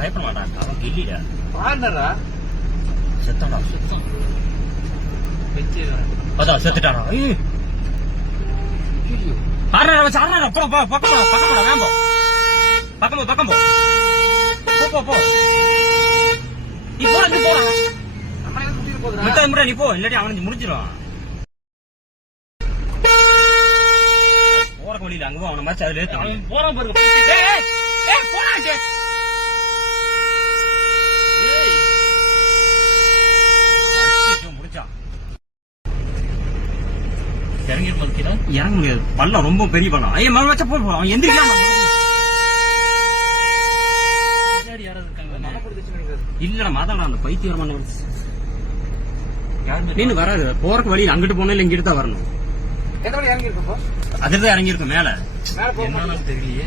பயப்பட மாட்டான். அவன் கில்லிடா பாருடா செத்தாடா. அதான் செத்துட்டானா. ஆடுறா வச்சு ஆடுறா. போ போ பக்கம் பக்கம் வேம்போ பக்கம் பக்கம் போ போ போ. நீ போற நீ போற மித்த முறை நீ போ, இல்லாட்டி அவனுக்கு முடிஞ்சிடும். போற வழியில அங்க அவனை மாதிரி அதுல அவன் போறான் பாருங்க. போறான் முடிச்சான். இறங்க முடியாது, பள்ளம் ரொம்ப பெரிய பள்ளம். ஐயா மழை வச்சா போய் போறான். அவன் எந்திரிக்கலாம் இல்லடா மாதாடா. அந்த பைத்தியம் நின்று வராது. போறக்கு வழியில் அங்கிட்டு போனா இல்ல இங்கிட்டு தான் வரணும். இறங்கி இருக்கப்போ அதுதான் இறங்கி இருக்கும் மேல தெரியலையே.